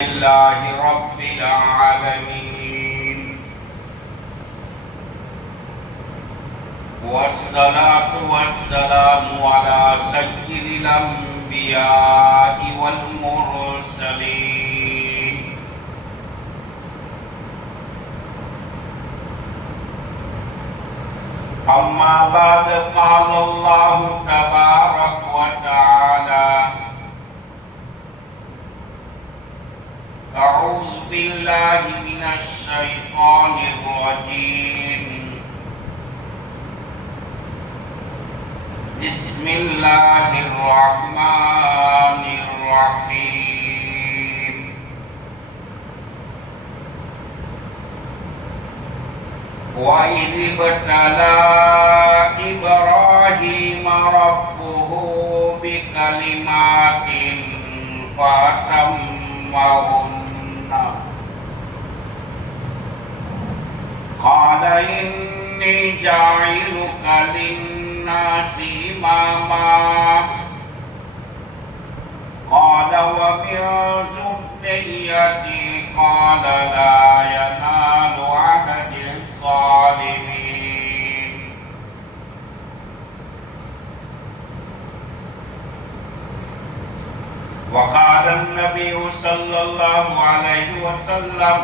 لله رب العالمين والصلاة والسلام على سيد الأنبياء والمرسلين أما بعد قال الله تبارك وتعالى أعوذ بالله من الشيطان الرجيم بسم الله الرحمن الرحيم وإذ ابتلى إبراهيم ربه بكلمات فأتمهن قال إني جاعلك للناس إماما قال ومن ذريتي قال لا ينال عهد الظالمين وقال النبي صلى الله عليه وسلم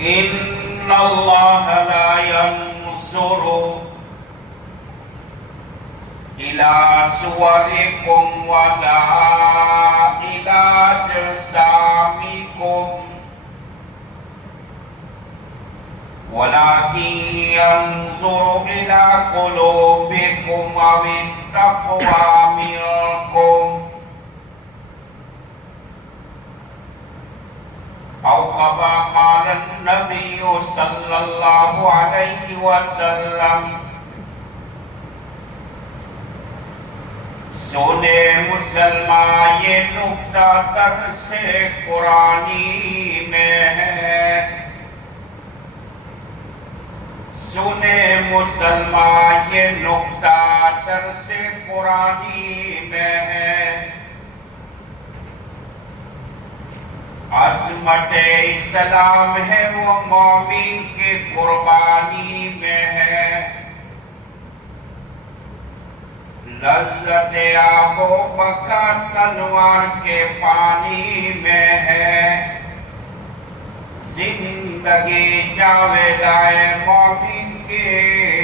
إن الله لا ينظر إلى صوركم ولا إلى أجسامكم ولكن ينظر إلى قلوبكم وبالتقوى منكم أو كما قال النبي صلى الله عليه وسلم سونے مسلمان یہ نکتہ درس قرآنی میں ہے سونے مسلمان یہ نکتہ درس قرآنی میں ہے عظمت اسلام ہے وہ مومن کے قربانی میں ہے لذت آب و بقا تلوار کے پانی میں ہے زندگی جاویدائے مومن کے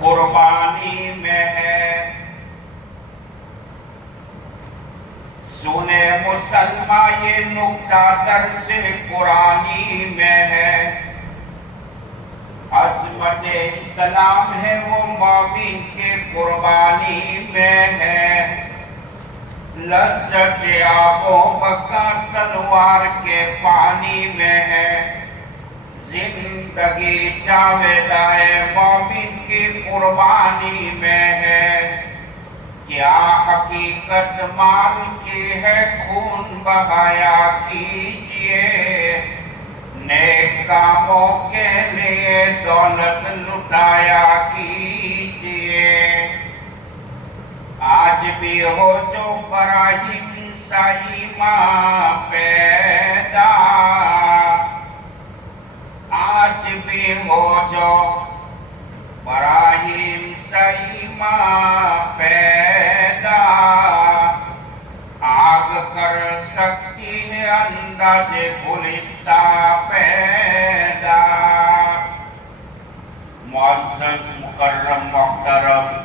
قربانی میں ہے سنے مسلمان یہ نکتہ درس قرآنی میں ہے عظمت اسلام ہے وہ مومن کے قربانی میں ہے لذت آب و بقا تلوار کے پانی میں ہے زندگی جاویدائے مومن کی قربانی میں ہے کیا حقیقت مال کی ہے خون بہایا کیجئے نیک کاموں کے لیے دولت لٹایا کیجئے آج بھی ہو جو براہیم سائماں پیدا آج بھی ہو جو براہیم سائماں پیدا آگ کر سکتی ہے انداز گلستہ پیدا معزز مکرم محترم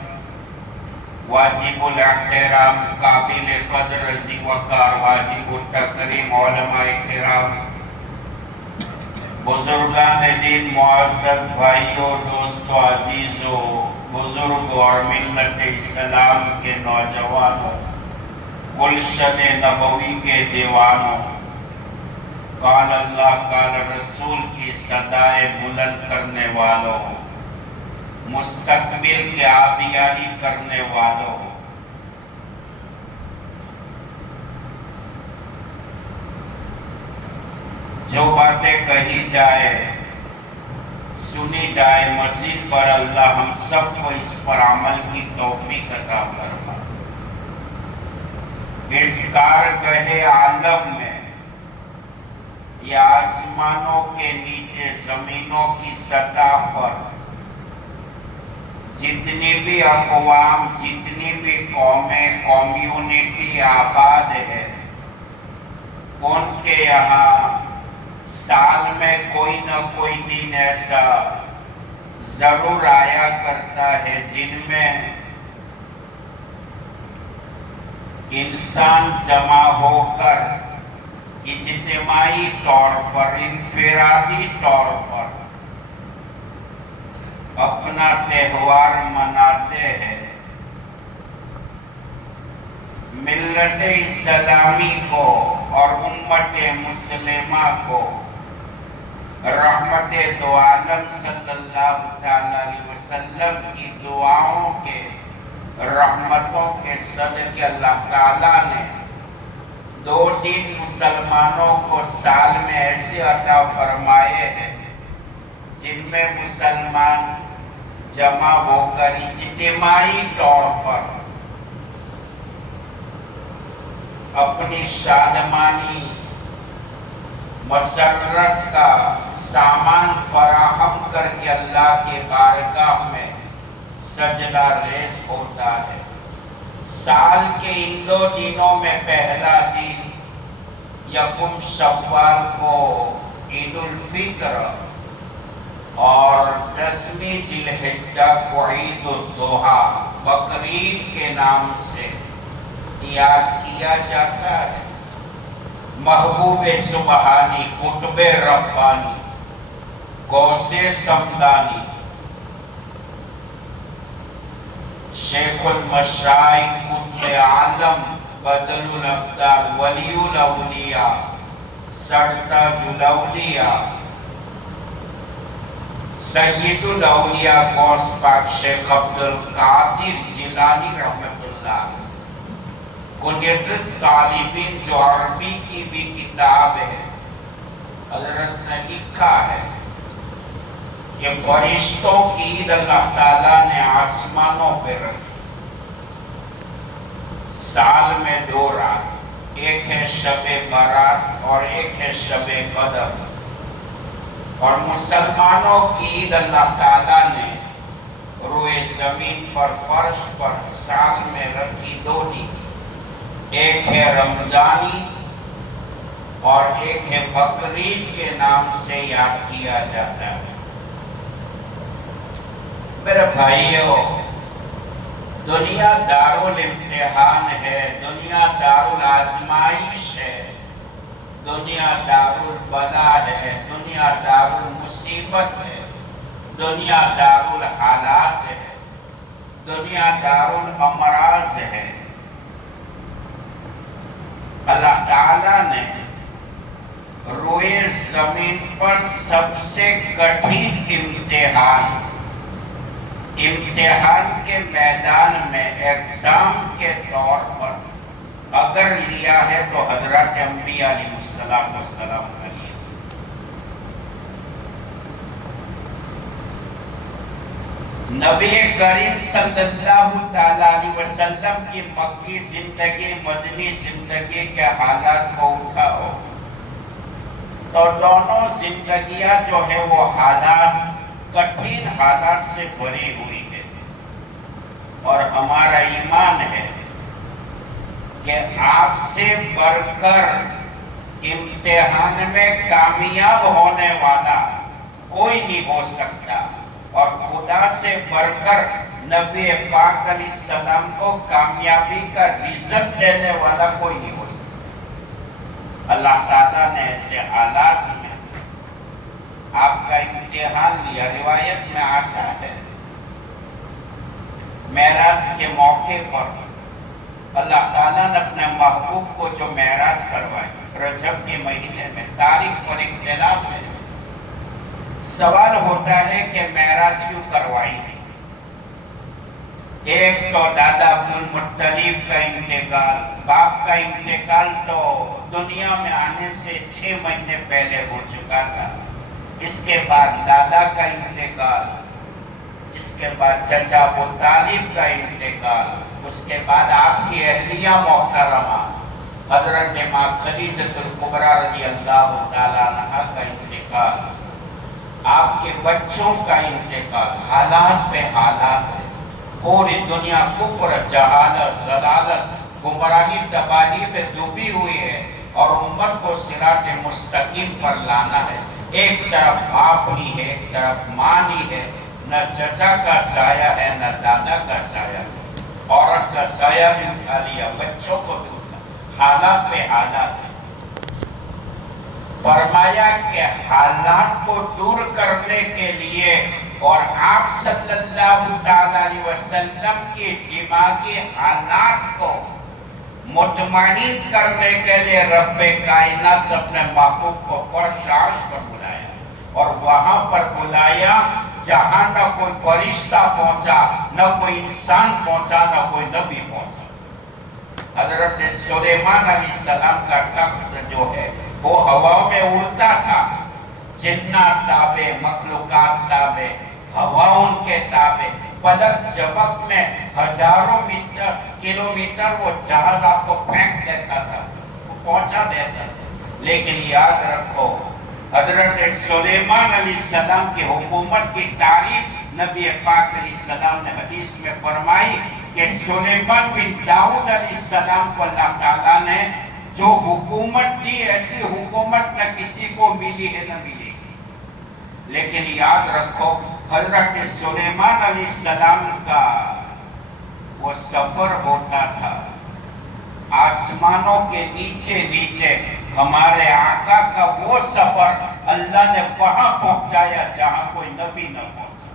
واجب الاحترام قابل قدر ذی وقار واجب التکریم علماء کرام بزرگان دین معزز بھائیوں دوستوں عزیزوں بزرگوں اور ملت اسلام کے نوجوانوں گلشن نبوی کے دیوانوں قال اللہ قال رسول کی صدائے بلند کرنے والوں مستقبل کے آبیاری کرنے والوں جو باتیں کہی جائے سنی جائے مزید پر اللہ ہم سب کو اس پر عمل کی توفیق عطا فرمائے اس کارگہ عالم میں یا آسمانوں کے نیچے زمینوں کی سطح پر جتنی بھی اقوام، جتنی بھی قومیں، کمیونٹی آباد ہے، ان کے یہاں سال میں کوئی نہ کوئی دن ایسا ضرور آیا کرتا ہے جن میں انسان جمع ہو کر اجتماعی طور پر، انفرادی طور پر اپنا تہوار مناتے ہیں۔ ملت اسلامی کو اور امت مسلمہ کو رحمت دو عالم صلی اللہ علیہ وسلم کی دعاؤں کے، رحمتوں کے صدقے اللہ تعالیٰ نے 2 دن مسلمانوں کو سال میں ایسے عطا فرمائے ہیں جن میں مسلمان جمع ہو کر اجتماعی طور پر اپنی شادمانی مسرت کا سامان فراہم کر کے اللہ کے بارگاہ میں سجدہ ریز ہوتا ہے۔ سال کے ان 2 دنوں میں پہلا دن یکم شوال کو عید الفطر اور 10ویں ذی الحجہ کو عید الاضحیٰ، بقرعید کے نام سے یاد کیا جاتا ہے۔ محبوب سبحانی، قطب ربانی، غوث سمدانی، شیخ المشائخ، قطب عالم، بدل الابدال، ولی الاولیاء، سرتاج الاولیاء، سید الاولیاء غوث پاک شیخ عبد القادر جیلانی رحمت اللہ، کنیت الطالبین جو عربی کی بھی کتاب ہے، حضرت نے لکھا ہے کہ فرشتوں کی عید اللہ تعالیٰ نے آسمانوں پہ رکھی۔ سال میں 2 رات، ایک ہے شب برات اور ایک ہے شب قدر، اور مسلمانوں کی عید اللہ تعالیٰ نے روئے زمین پر، فرش پر سال میں رکھی 2 دن، ایک ہے رمضانی اور ایک ہے بقرعید کے نام سے یاد کیا جاتا ہے۔ میرے بھائیو، دنیا دارالامتحان ہے، دنیا دارالآزمائش ہے، دنیا دارالبلا ہے، دنیا دارالمصیبت ہے، دنیا دارالحالات ہے، دنیا دارالامراض ہے۔ اللہ تعالیٰ نے روئے زمین پر سب سے کٹھن امتحان کے میدان میں ایگزام کے طور پر اگر لیا ہے تو حضرات انبیاء علیہ السلام کا لیا۔ نبی کریم صلی اللہ علیہ وسلم کی مکی زندگی، مدنی زندگی کے حالات کو اٹھاؤ تو دونوں زندگیاں جو ہے وہ حالات، کٹھن حالات سے بھری ہوئی ہے، اور ہمارا ایمان ہے کہ آپ سے بڑھ کر امتحان میں کامیاب ہونے والا کوئی نہیں ہو سکتا، اور خدا سے بڑھ کر نبی پاک علیہ السلام کو کامیابی کا رزق دینے والا کوئی نہیں ہو سکتا۔ اللہ تعالیٰ نے ایسے حالات میں آپ کا امتحان لیا۔ روایت میں آتا ہے معراج کے موقع پر اللہ تعالیٰ نے اپنے محبوب کو جو معراج کروائی رجب کے مہینے میں، تاریخ پر اختلاف ہے، سوال ہوتا ہے کہ معراج کیوں کروائی تھی؟ ایک تو دادا عبد المطلب کا انتقال، باپ کا انتقال تو دنیا میں آنے سے 6 مہینے پہلے ہو چکا تھا، اس کے بعد دادا کا انتقال، اس کے بعد چچا ابو طالب کا انتقال، اس کے بعد آپ کی اہلیہ محترمہ حضرت ماں خدیجۃ الکبریٰ رضی اللہ تعالیٰ عنہا کا انتقال، آپ کے بچوں کا انتقال، حالات پہ حالات ہے. پوری دنیا کفر، جہالت، ضلالت، گمراہی، تباہی پہ ڈوبی ہوئی ہے اور امت کو صراط مستقیم پر لانا ہے. ایک طرف باپ نہیں ہے، ایک طرف ماں نہیں ہے، نہ چچا کا سایہ ہے نہ دادا کا سایہ ہے. عورت کا سایہ بھی اٹھا لیا، بچوں کو بھی اٹھا، حالات پہ حالات ہے. فرمایا کہ حالات کو دور کرنے کے لیے اور آپ صلی اللہ علیہ وسلم کی دماغی حالات کو مطمئن کرنے کے لیے رب کائنات اپنے محبوب کو فرش عرش پر بلایا اور وہاں پر بلایا جہاں نہ کوئی فرشتہ پہنچا، نہ کوئی انسان پہنچا، نہ کوئی نبی پہنچا. حضرت سلیمان علیہ السلام کا تخت جو ہے وہ ہوا میں اڑتا تھا، جنات تابع، مخلوقات تابع، ہوا ان کے تابع. پلک جھپک میں ہزاروں کلومیٹر وہ جہاز آپ کو پھینک دیتا تھا، وہ پہنچا دیتا تھا. لیکن یاد رکھو حضرت سلیمان علیہ السلام کی حکومت کی تعریف نبی پاک علیہ السلام نے حدیث میں فرمائی کہ سلیمان بن داؤد علیہ السلام کو اللہ تعالیٰ نے جو حکومت دی، ایسی حکومت نہ کسی کو ملی ہے نہ ملی. لیکن یاد رکھو حضرت سلیمان علیہ السلام کا وہ سفر ہوتا تھا آسمانوں کے نیچے نیچے. ہمارے آقا کا وہ سفر اللہ نے وہاں پہنچایا جہاں کوئی نبی نہ پہنچا.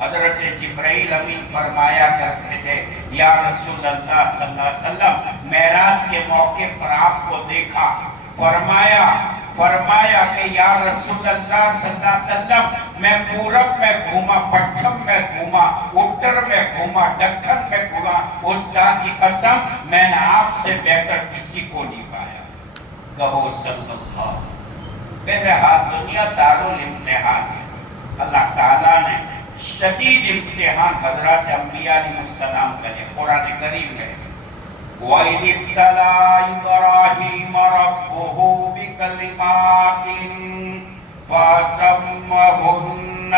حضرت جبرائیل امین فرمایا کرتے تھے یا رسول اللہ صلی اللہ علیہ وسلم معراج کے موقع پر آپ کو دیکھا، فرمایا کہ یا رسول اللہ صلی اللہ علیہ وسلم میں پورب میں گھوما، پچھم میں گھوما، اتر میں گھوما، دکن میں گھوما، اس ذات کی قسم میں نے آپ سے بہتر کسی کو نہیں پایا. کہو صلی اللہ. بہرحال دنیا دارالامتحان ہے. اللہ تعالیٰ نے شدید امتحان حضرات انبیاء علیہ السلام کا ہے. قرآن کریم میں وَإِذِ ابْتَلَىٰ إِبْرَاهِيمَ رَبُّهُ بِكَلِمَاتٍ فَأَتَمَّهُنَّ.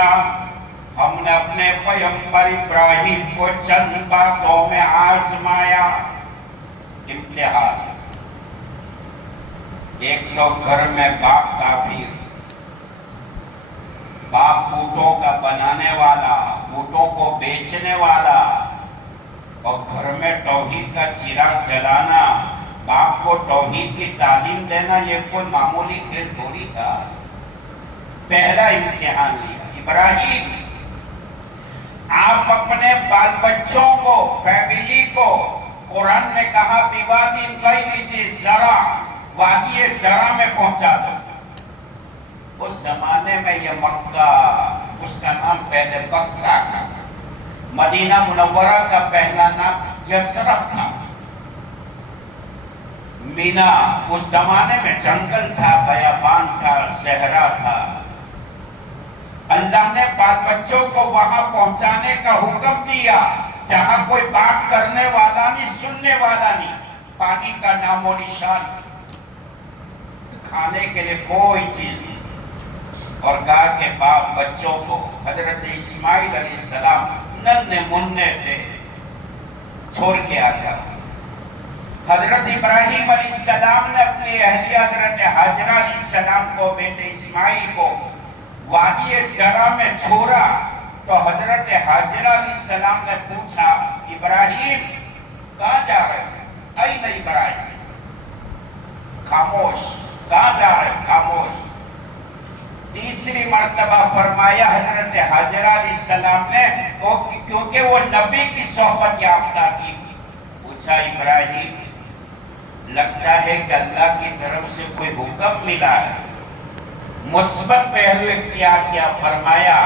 ہم نے اپنے پیغمبر ابراہیم کو چند باتوں میں آزمایا. امتحان. ایک تو گھر میں باپ کافر، باپ بوٹوں کا بنانے والا، بوٹوں کو بیچنے والا، اور گھر میں توحید کا چراغ جلانا، باپ کو توحید کی تعلیم دینا، یہ کوئی معمولی کھیل تھوڑی تھا. پہلا امتحان لیا. ابراہیم آپ اپنے بال بچوں کو، فیملی کو، قرآن میں کہا بِوَادٍ غَيْرِ ذِي زَرْعٍ، وادی زرع میں پہنچا دو. اس زمانے میں یہ مکہ، اس کا نام پہلے بکہ تھا. مدینہ منورہ کا پہلا نام یثرب تھا. مینا اس زمانے میں جنگل تھا، بیابان تھا، صحرا تھا. اللہ نے بال بچوں کو وہاں پہنچانے کا حکم دیا جہاں کوئی بات کرنے والا نہیں، سننے والا نہیں، پانی کا نام و نشان، کھانے کے لیے کوئی چیز نہیں. اور کہا کہ باپ بچوں کو، حضرت اسماعیل علیہ السلام ننھے منھے تھے، چھوڑ کے آ جاؤ. حضرت ابراہیم علیہ السلام نے اپنی اہلیہ حضرت حاجرہ علیہ السلام کو، بیٹے اسماعیل کو وادی زرع میں چھوڑا تو حضرت حاجرہ علیہ السلام نے پوچھا ابراہیم کہاں جا رہے ہیں؟ این ابراہیم، خاموش. کہاں جا رہے ہیں؟ خاموش. تیسری مرتبہ فرمایا حضرت حاجرہ علیہ السلام نے، کیونکہ وہ نبی کی صحبت یافتہ تھی، پوچھا ابراہیم لگتا ہے کہ اللہ کی طرف سے کوئی حکم ملا ہے؟ مثبت پہلو اختیار کیا. فرمایا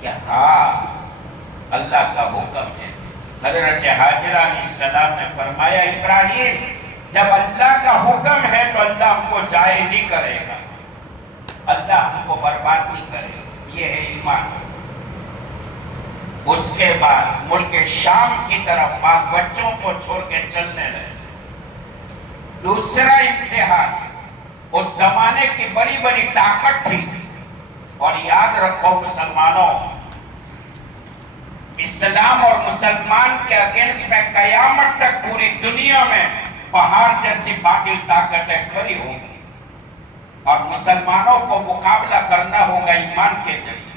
کہ ہاں اللہ کا حکم ہے. حضرت حاجرہ علیہ السلام نے فرمایا ابراہیم جب اللہ کا حکم ہے تو اللہ ہم کو ضائع نہیں کرے گا، اللہ ہم کو برباد نہیں کرے گا. یہ ہے ایمان. اس کے بعد ملک شام کی طرف بال بچوں کو چھوڑ کے چلنے لگے. دوسرا امتحان اس زمانے کی بڑی بڑی طاقت تھی، اور یاد رکھو مسلمانوں، اسلام اور مسلمان کے اگینسٹ میں قیامت تک پوری دنیا میں پہاڑ جیسی باطل طاقتیں کھڑی ہوں گی، اور مسلمانوں کو مقابلہ کرنا ہوگا ایمان کے ذریعے،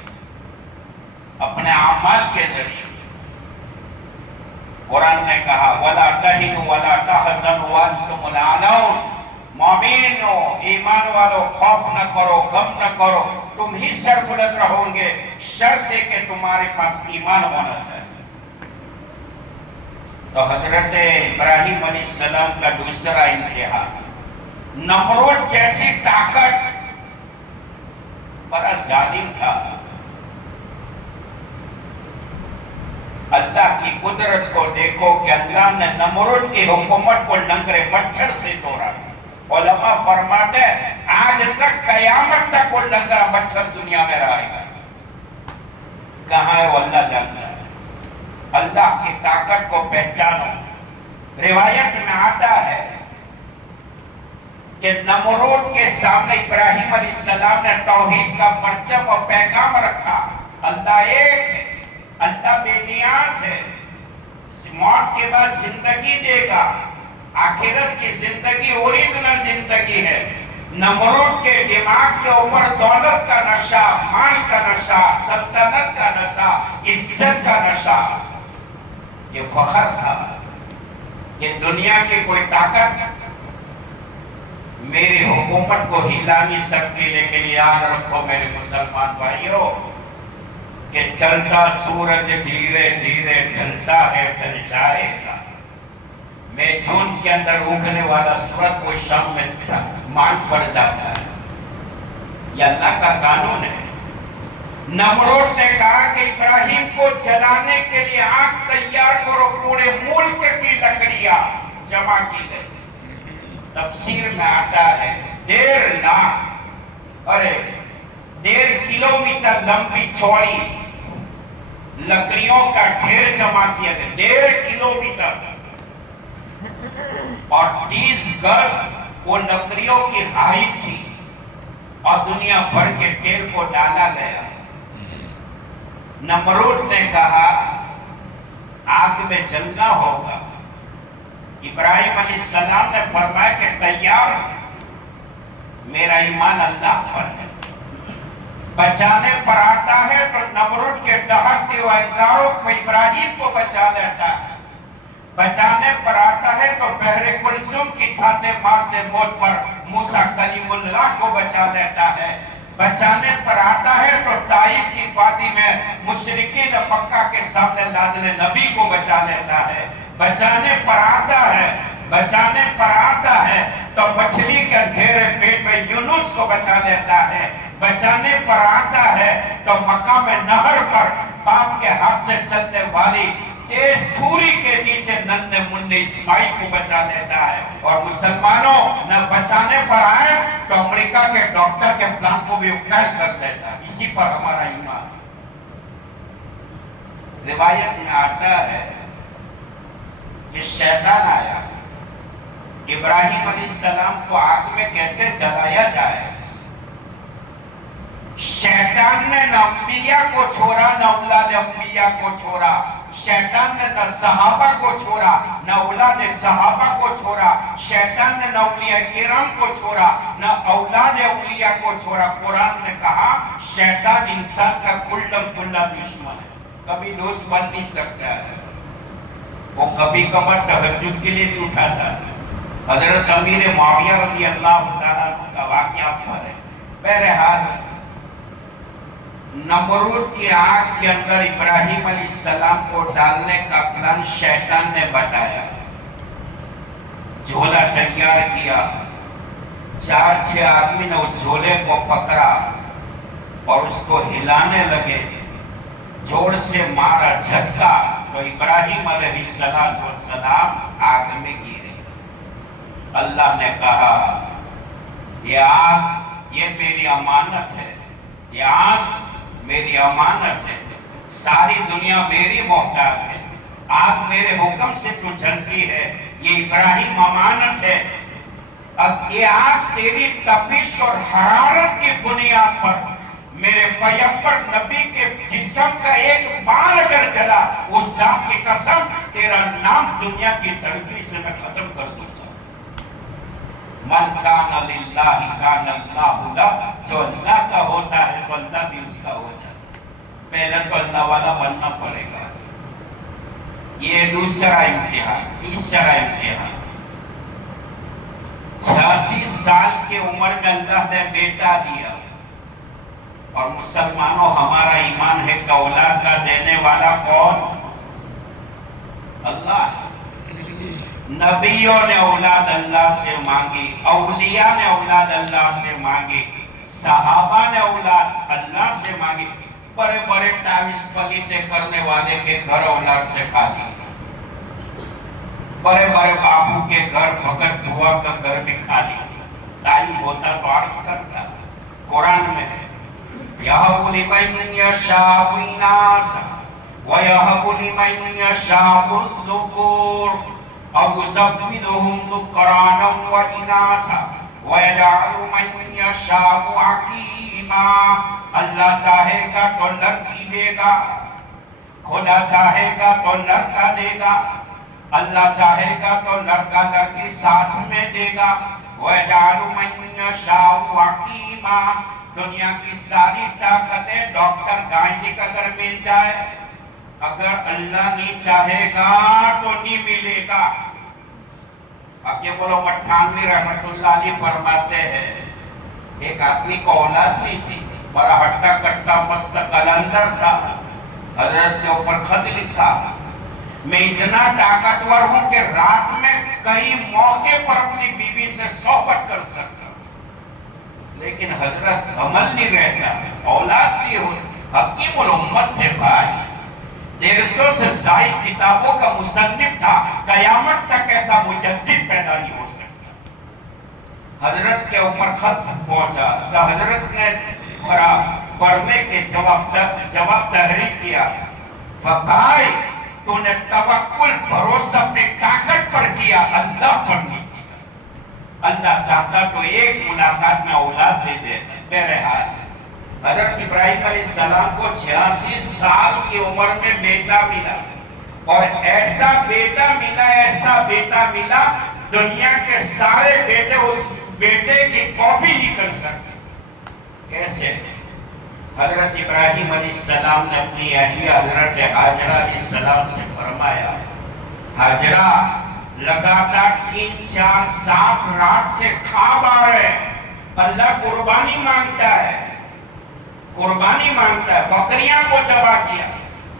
اپنے اعمال کے ذریعے۔ قرآن نے کہا وَلَا تَهِنُوا وَلَا تَحْزَنُوا وَأَنْتُمُ الْأَعْلَوْنَ، مومنو، ایمان والو، خوف نہ کرو، غم نہ کرو، تم ہی سربلند رہو گے، شرط ہے کہ تمہارے پاس ایمان ہونا چاہیے۔ تو حضرت ابراہیم علیہ السلام کا دوسرا امتحان، نمرود جیسی طاقت، بڑا ظالم تھا، اللہ کی قدرت کو دیکھو کہ اللہ نے نمرود کی حکومت کو لنگڑے مچھر سے توڑا۔ علماء فرماتے ہیں آج تک قیامت تک وہ لنگڑا مچھر دنیا میں رہے گا، کہاں ہے وہ اللہ جانتا ہے۔ اللہ کی طاقت کو پہچانو۔ روایت میں آتا ہے کہ نمرود کے سامنے ابراہیم علیہ السلام نے توحید کا پرچم اور پیغام رکھا، اللہ ایک ہے، اللہ بے نیاز ہے، موت کے بعد زندگی دے گا، آخرت کی زندگی اوریجنل زندگی ہے۔ نمرود کے دماغ کے اوپر دولت کا نشہ، مال کا نشہ، سلطنت کا نشہ، عزت کا نشہ، یہ فخر تھا کہ دنیا کی کوئی طاقت میری حکومت کو ہلا نہیں سکتی۔ لیکن یاد رکھو میرے مسلمان بھائیوں کہ چلتا سورج دھیرے دھیرے ڈھلتا ہے، ڈھل جائے گا۔ میں جون کے اندر اگنے والا سورج وہ شام میں مان پڑ جاتا ہے، یہ اللہ کا قانون ہے۔ نمرود نے کہا کہ ابراہیم کو جلانے کے لیے آگ تیار کرو، پورے ملک کی لکڑیاں جمع کی گئی۔ تفسیر میں آتا ہے 1.5 لاکھ 1.5 کلومیٹر لمبی چوڑی لکڑیوں کا ڈھیر جمع کیا گیا، 1.5 کلومیٹر اور 30 گز وہ لکڑیوں کی ہائٹ تھی، اور دنیا بھر کے تیل کو ڈالا گیا۔ نمرود نے کہا آگ میں جلنا ہوگا، ابراہیم علیہ السلام نے فرمایا کہ تیار، میرا ایمان اللہ پر ہے، بچانے پر آتا ہے تو نمرود کے دہتے ہوئے انگاروں کو ابراہیم کو بچا لیتا ہے، بچانے پر آتا ہے تو بحر کلثوم کی کھاتے مارتے موت پر موسیٰ کلیم اللہ کو بچا لیتا ہے، بچانے پر آتا ہے تو طائف کی وادی میں مشرکین مکہ کے سامنے لادل نبی کو بچا لیتا ہے، بچانے پر آتا ہے تو مچھلی کے اندھیرے پیٹ میں یونس کو بچا لیتا ہے، بچانے پر آتا ہے تو مقام نہر پر باپ کے ہاتھ سے چلنے والی تیز چھری کے نیچے ننھے منھے اسماعیل کو بچا لیتا ہے۔ اور مسلمانوں نہ بچانے پر آئے تو امریکہ کے ڈاکٹر کے پلان کو بھی اکھیل کر دیتا ہے۔ اسی پر ہمارا ایمان۔ روایت میں آتا ہے کہ شیطان آیا، ابراہیم علیہ السلام کو آگ میں کیسے جلایا جائے۔ شیطان نے نہ انبیاء کو چھوڑا، نہ اولاد انبیاء کو چھوڑا، شیطان نے نہ صحابہ کو چھوڑا، نہ اولاد صحابہ کو چھوڑا، شیطان نے نہ اولیاء کرام کو چھوڑا، نہ اولاد اولیاء کو چھوڑا۔ قرآن نے کہا شیطان انسان کا کھلا کھلا دشمن ہے، کبھی دوست بن نہیں سکتا ہے، وہ کبھی کبھار تہجد کے لیے بھی اٹھاتا ہے۔ حضرت امیر معاویہ رضی اللہ تعالیٰ کا واقعہ پر ہے۔ بہرحال نمرود کی آگ کے اندر ابراہیم علیہ السلام کو ڈالنے کا پلان شیطان نے بتایا، جھولا تیار کیا، 4-6 آدمی نے اس جھولے کو پکڑا اور اس کو ہلانے لگے، جوڑ سے مارا جھٹکا تو ابراہیم علیہ السلام آگ میں گرے۔ اللہ نے کہا یہ آگ یہ میری امانت ہے، یہ آگ میری امانت ہے، ساری دنیا میری محتاج ہے، آگ میرے حکم سے تو جلتی ہے، یہ ابراہیم امانت ہے، اب یہ آگ تیری تپش اور حرارت کی بنیاد پر میرے پیغمبر نبی کے جسم کا ایک بال اگر جلا، اس ذات کی قسم تیرا نام دنیا کی دھرتی سے میں ختم کر دوں گا۔ من کان للہ کان اللہ لہ، جو اللہ کا ہوتا ہے تو اللہ بھی اس کا ہو جاتا ہے۔ پہلے تو اللہ والا بننا پڑے گا۔ یہ دوسرا امتحان۔ تیسرا امتحان، 86 سال کی عمر میں اللہ نے بیٹا دیا، اور مسلمانوں ہمارا ایمان ہے کہ اولاد کا دینے والا کون؟ اللہ۔ نبیوں نے اولاد اللہ سے مانگی، اولیاء نے اولاد اللہ سے مانگی، صحابہ نے اولاد اللہ سے مانگی۔ بڑے بڑے ٹاویز پلیٹے کرنے والے کے گھر اولاد سے خالی، بڑے بڑے بابو کے گھر بھگت بوا کا گھر بھی خالی۔ ٹائم ہوتا تو عرض کرتا، قرآن میں ہے یَهَبُ لِمَن یَشَاءُ إِنَاثًا وَیَهَبُ لِمَن یَشَاءُ الذُّکُورَ أَوْ يُزَوِّجُهُمْ ذُکْرَانًا وَإِنَاثًا وَيَجْعَلُ مَن یَشَاءُ عَقِیمًا۔ اللہ چاہے گا تو لڑکی دے گا، خدا چاہے گا تو لڑکا دے گا، اللہ چاہے گا تو لڑکا لڑکی ساتھ میں دے گا۔ وَيَجْعَلُ مَن یَشَاءُ عَقِیمًا۔ دنیا کی ساری طاقتیں ڈاکٹر گائنک اگر مل جائے، اگر اللہ نہیں چاہے گا تو نہیں ملے گا۔ اب یہ بولو 98 رحمت اللہ علیہ فرماتے ہیں، ایک آدمی کو اولاد نہیں تھی، بڑا ہٹا کٹا مست قلندر تھا۔ حضرت کے اوپر خط لکھا، میں اتنا طاقتور ہوں کہ رات میں کئی موقع پر اپنی بیوی سے صحبت کر سکتا، لیکن حضرت عمل نہیں رہتا، اولاد بھی ہو۔ حکیم الامت تھے بھائی، 150 سے زائد کتابوں کا مصنف تھا، قیامت تک ایسا مجدد پیدا نہیں ہو سکتا۔ حضرت کے اوپر خط پہنچا تو حضرت نے پڑھنے کے جواب تحریر کیا، فبھائی تو نے توکل بھروسہ اپنی طاقت پر کیا، اللہ پر نہیں کیا۔ اللہ چاہتا تو ایک ملاقات میں اولاد دے دے۔ بہرحال حضرت ابراہیم علیہ السلام کو 86 سال کی عمر میں بیٹا ملا، اور ایسا بیٹا ملا دنیا کے سارے بیٹے اس بیٹے کی کاپی نہیں کر سکتے۔ کیسے؟ حضرت ابراہیم علیہ السلام نے اپنی اہلیہ حضرت ہاجرہ علیہ السلام سے فرمایا، ہاجرہ لگاتار 3-4 7 رات سے خواب آ رہے ہیں، اللہ قربانی مانگتا ہے، بکریاں کو ذبح کیا۔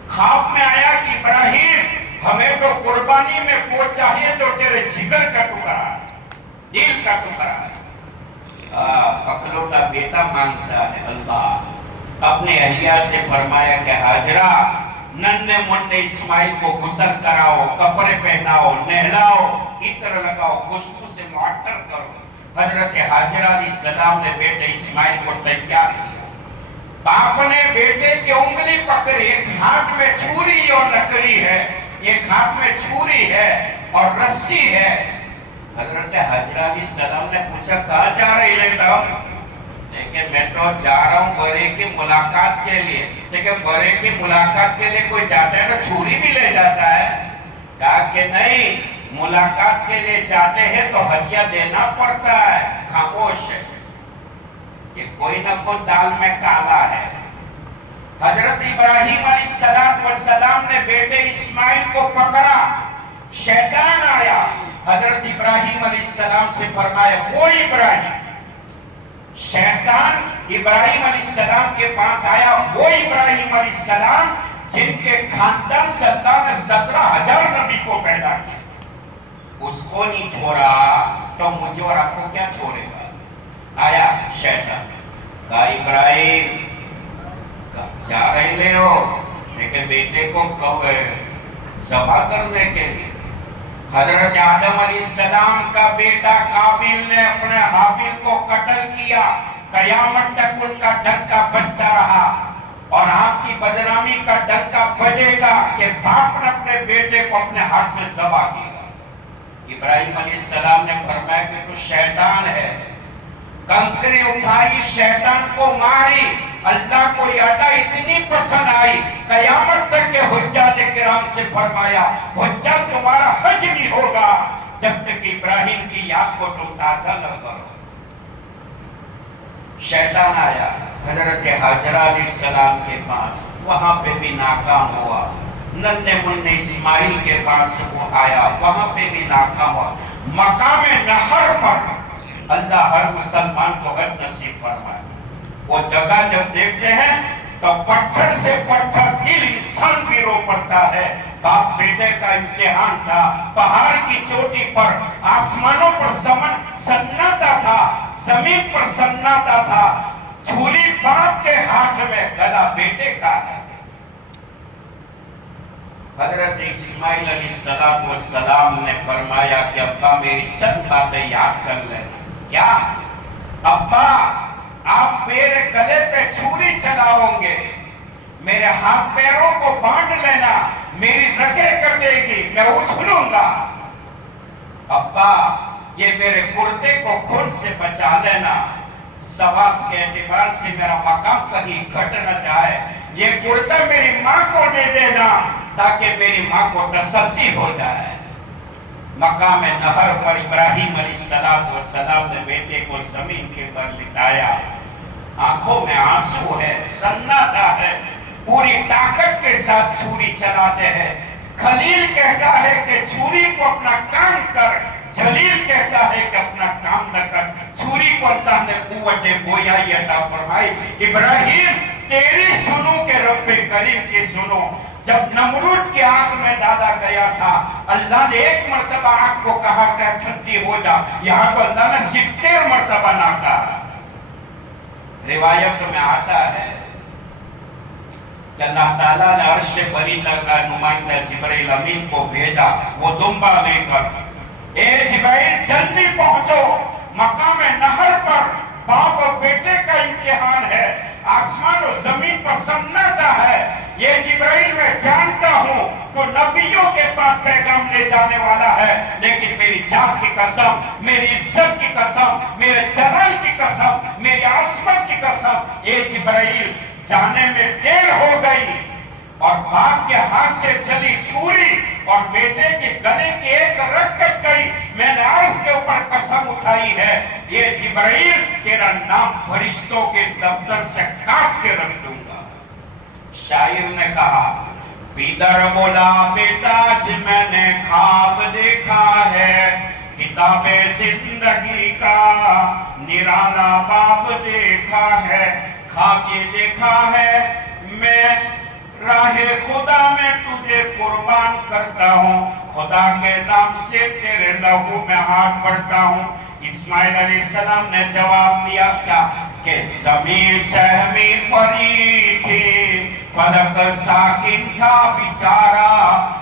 خواب میں آیا کہ ابراہیم ہمیں تو قربانی میں وہ چاہیے جو تیرے جگر کا ٹکڑا ہے، دل کا ٹکڑا ہے۔ اکلوتا بیٹا مانگتا ہے۔ اللہ اپنے اہلیہ سے فرمایا کہ ہاجرہ ننھے منھے اسماعیل کو غسل کراؤ، کپڑے پہناؤ، نہلاؤ، عطر لگاؤ، خوشبو سے معطر کرو۔ حضرت ہاجرہ علیہ السلام نے بیٹے اسماعیل کو تیار کیا۔ باپ نے بیٹے کی انگلی پکڑی، ایک ہاتھ میں چھری اور لکڑی ہے، ایک ہاتھ میں چھری ہے اور رسی ہے۔ حضرت ہاجرہ علیہ السلام نے پوچھا کہاں جا رہی ہے بیٹا؟ لیکن میں تو جا رہا ہوں برے کی ملاقات کے لیے۔ لیکن برے کی ملاقات کے لیے کوئی جاتا ہے تو چھری بھی لے جاتا ہے؟ کہا کہ نہیں، ملاقات کے لیے جاتے ہیں تو ہدیہ دینا پڑتا ہے۔ خاموش ہے، یہ کوئی نہ کوئی دال میں کالا ہے۔ حضرت ابراہیم علیہ السلام نے بیٹے اسماعیل کو پکڑا، شیطان آیا، حضرت ابراہیم علیہ السلام سے فرمایا، وہ ابراہیم، شیطان ابراہیم علیہ السلام کے پاس آیا، وہ ابراہیم علیہ السلام جن کے خاندان سے اللہ نے 17,000 نبی کو پیدا کیا، اس کو نہیں چھوڑا تو مجھے اور آپ کو کیا چھوڑے گا؟ آیا شیطان، کہا ابراہیم جا رہے لے ہو، لیکن بیٹے کو کب ذبح کرنے کے لیے؟ حضرت آدم علیہ السلام کا بیٹا قابیل نے اپنے حابیل کو قتل کیا، قیامت تک ان کا ڈنکا بجتا رہا، اور آپ کی بدنامی کا ڈنکا بجے گا کہ باپ نے اپنے بیٹے کو اپنے ہاتھ سے ذبح کیا۔ ابراہیم علیہ السلام نے فرمایا کہ تو شیطان ہے. کنکری اٹھائی شیطان کو ماری. اللہ کو یہ ادا اتنی پسند آئی قیامت تک کے حجاج کرام سے فرمایا حجاج تمہارا حج نہیں ہوگا جب تک ابراہیم کی یاد کو تم تازہ نہ کرو. شیطان آیا حضرت حاجرہ علیہ السلام کے پاس, وہاں پہ بھی ناکام ہوا. ننھے منھے اسماعیل کے پاس وہ آیا, وہاں پہ بھی ناکام ہوا. مقام نہر پر اللہ ہر مسلمان کو حج نصیب فرمائے. وہ جگہ جب دیکھتے ہیں تو پتھر سے پتھر دل انسان بھی رو پڑتا ہے. باپ بیٹے کا امتحان تھا. پہاڑ کی چوٹی پر آسمانوں پر سناٹا تھا, زمین پر سناٹا تھا. چھری باپ کے ہاتھ میں, گلا بیٹے کا ہے. حضرت اسماعیل علیہ السلام نے فرمایا کہ ابا میری چند باتیں یاد کر لینا. کیا ابا آپ میرے گلے پہ چھری چلاؤں گے, میرے ہاتھ پیروں کو باندھ لینا, میری رگیں کٹے گی, میں اچھلوں گا. ابا یہ میرے کرتے کو خون سے بچا لینا, ثواب کے اعتبار سے میرا مقام کہیں گھٹ نہ جائے. یہ کرتا میری ماں کو دے دینا تاکہ میری ماں کو تسلی ہو جائے. مقام نہر پر ابراہیم علیہ السلام نے بیٹے کو زمین کے پر لٹایا. آنکھوں میں آنسو ہے, سناٹا ہے, پوری طاقت کے ساتھ چھری چلاتے ہیں. خلیل کہتا ہے کہ چھری کو اپنا کام کر, جلیل کہتا ہے کہ اپنا کام نہ کر. چھری کو اللہ نے قوت گویائی عطا فرمائی. ابراہیم تیری سنو کہ رب کریم کی سنو. جب نمرود کی آنکھ میں ڈالا گیا تھا اللہ نے ایک مرتبہ آنکھ کو کہا کہ ٹھنڈی ہو جا, یہاں تو اللہ نے 70 مرتبہ نہ کہا. روایت میں آتا ہے کہ اللہ تعالیٰ نے عرش بریدہ کا نمائندہ جبرائیل امین کو بھیجا. وہ دمبا لے کر, اے جبرائیل جلدی پہنچو, مقام نہر پر باپ اور بیٹے کا امتحان ہے, آسمان و زمین پر سناٹا ہے. یہ جبرائیل میں جانتا ہوں تو نبیوں کے پاس پیغام لے جانے والا ہے, لیکن میری جان کی قسم, میری عزت کی قسم, میرے جلال کی قسم, میری عصمت کی قسم, یہ جبرائیل جانے میں دیر ہو گئی. اور باپ کے ہاتھ سے چلی چھری اور بیٹے کے گلے کی ایک رگ کٹ گئی. میں نے عرش کے اوپر قسم اٹھائی ہے, یہ جبرائیل تیرا نام فرشتوں کے دفتر سے کاٹ کے رکھ دوں گا. شاعر نے کہا پیدر بولا بیٹا آج میں نے خواب دیکھا ہے, کتاب زندگی کا نرالا باب دیکھا ہے. خواب یہ دیکھا ہے میں راہ خدا میں تجھے قربان کرتا ہوں, خدا کے نام سے تیرے لہو میں ہاتھ بڑھتا ہوں. اسماعیل علیہ السلام نے جواب دیا کیا کہ زمین سہمی پری تھی, فلک ساکن تھا بیچارہ,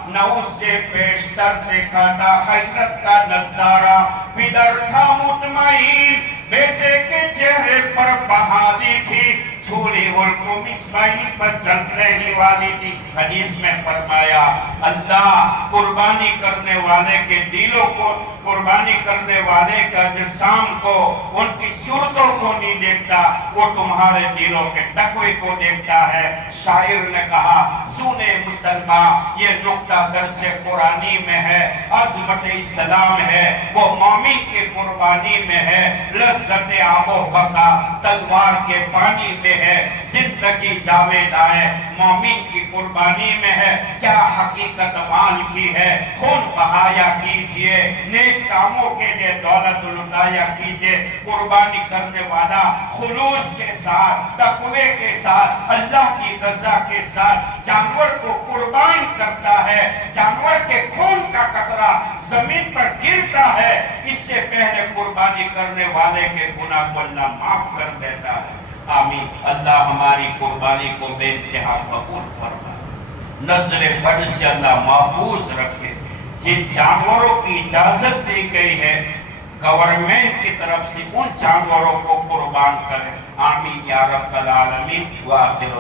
نہ اس سے پیشتر دیکھا تھا حیرت کا نظارہ. پدر تھا مطمئن, بیٹے کے چہرے پر بہادی تھی, چھری حلقوم اسماعیل پر جلنے ہی والی تھی. حدیث میں فرمایا اللہ قربانی کرنے والے کے دلوں کو, قربانی کرنے والے کا جسام کو, ان کی صورتوں کو نہیں دیکھتا, وہ تمہارے دلوں کے تقوی کو دیکھتا ہے. شاعر نے کہا سنے مسلمان, یہ نقطہ درس قرآنی میں ہے, عظمت اسلام ہے, وہ مومن کی قربانی میں ہے. لذت آب و بقا تلوار کے پانی میں ہے, زندگی جاوید آئے مومن کی قربانی میں ہے. کیا حقیقت مال کی ہے, خون بہایا کیجئے, نیک کاموں کے لیے دولت لٹایا کیجئے. قربانی کرنے والا خلوص کے ساتھ, تقوی کے ساتھ, اللہ کی رضا کے ساتھ جانور کو قربان کرتا ہے. جانور کے خون کا قطرہ زمین پر گرتا ہے, اس سے پہلے قربانی کرنے والے کے گناہ کو اللہ معاف کر دیتا ہے. آمین. اللہ ہماری قربانی کو بے انتہا قبول فرمائے, نسل بد سے اللہ محفوظ رکھے. جن جانوروں کی اجازت دی گئی ہے گورنمنٹ کی طرف سے, ان جانوروں کو قربان کرے. آمین یا رب العالمین. وآخر